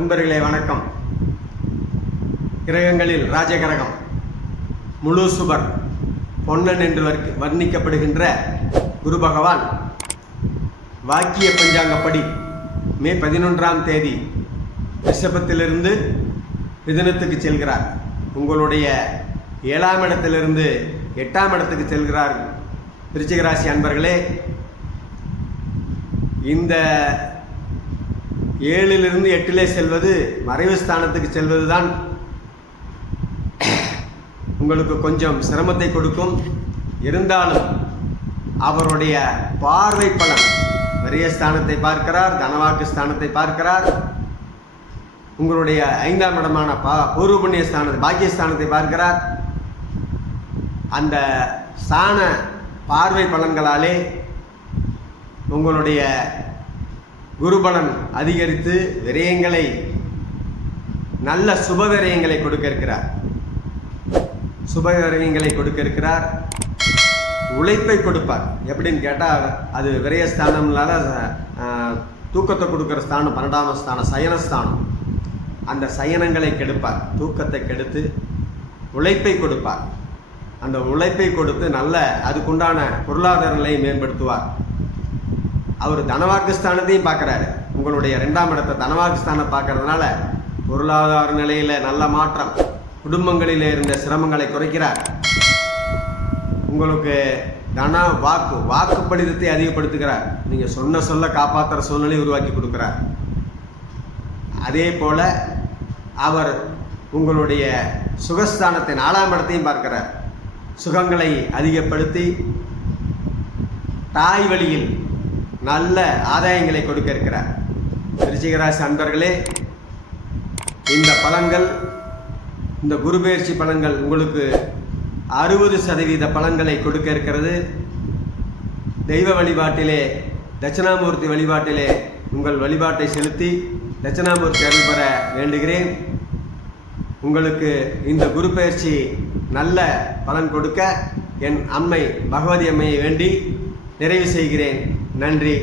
அன்பர்களே வணக்கம். கிரகங்களில் ராஜகிரகம் முழு சுபர் பொன்னன் என்று வர்ணிக்கப்படுகின்ற குரு பகவான் வாக்கிய பஞ்சாங்கப்படி மே 11ஆம் தேதி ரிஷபத்திலிருந்து மிதுனத்துக்கு செல்கிறார். உங்களுடைய 7ஆம் இடத்திலிருந்து 8ஆம் இடத்துக்கு செல்கிறார். விருச்சிக ராசி அன்பர்களே, இந்த 7லிருந்து 8லே செல்வது மறைவு ஸ்தானத்துக்கு செல்வது தான் உங்களுக்கு கொஞ்சம் சிரமத்தை கொடுக்கும். இருந்தாலும் அவருடைய பார்வை பலன் நிறைய ஸ்தானத்தை பார்க்கிறார், தனவாக்கு ஸ்தானத்தை பார்க்கிறார். உங்களுடைய 5ஆம் இடமான பூர்வ புண்ணிய ஸ்தானத்தை பாக்கியஸ்தானத்தை பார்க்கிறார். அந்த ஸ்தான பார்வை பலன்களாலே உங்களுடைய குருபலன் அதிகரித்து விரயங்களை நல்ல சுப விரயங்களை கொடுக்க இருக்கிறார். சுப விரயங்களை கொடுக்க இருக்கிறார். உழைப்பை கொடுப்பார். எப்படின்னு கேட்டால், அது விரயஸ்தானம்னால தூக்கத்தை கொடுக்குற ஸ்தானம் 12ஆம் ஸ்தானம் சயனஸ்தானம். அந்த சயனங்களை கெடுப்பார். தூக்கத்தை கெடுத்து உழைப்பை கொடுப்பார். அந்த உழைப்பை கொடுத்து நல்ல அதுக்குண்டான பொருளாதார நிலையை மேம்படுத்துவார். அவர் தனவாக்கு ஸ்தானத்தையும் பார்க்குறாரு. உங்களுடைய 2ஆம் இடத்தை தனவாக்கு ஸ்தானம் பார்க்கறதுனால பொருளாதார நிலையில் நல்ல மாற்றம், குடும்பங்களில் இருந்த சிரமங்களை குறைக்கிறார். உங்களுக்கு தன வாக்குப்படிதத்தை அதிகப்படுத்துகிறார். நீங்கள் சொல்ல காப்பாற்றுற சூழ்நிலை உருவாக்கி கொடுக்குறார். அதே போல் அவர் உங்களுடைய சுகஸ்தானத்தை 4ஆம் இடத்தையும் பார்க்கிறார். சுகங்களை அதிகப்படுத்தி தாய் வழியில் நல்ல ஆதாயங்களை கொடுக்க இருக்கிறார். விருச்சிக ராசி அன்பர்களே, இந்த பலன்கள், இந்த குரு பெயர்ச்சி பலன்கள் உங்களுக்கு 60% பலன்களை கொடுக்க இருக்கிறது. தெய்வ வழிபாட்டிலே, தட்சிணாமூர்த்தி வழிபாட்டிலே உங்கள் வழிபாட்டை செலுத்தி தட்சிணாமூர்த்தி அருள் பெற வேண்டுகிறேன். உங்களுக்கு இந்த குரு பெயர்ச்சி நல்ல பலன் கொடுக்க என் அம்மை பகவதி அம்மையை வேண்டி நிறைவு செய்கிறேன். நன்றி.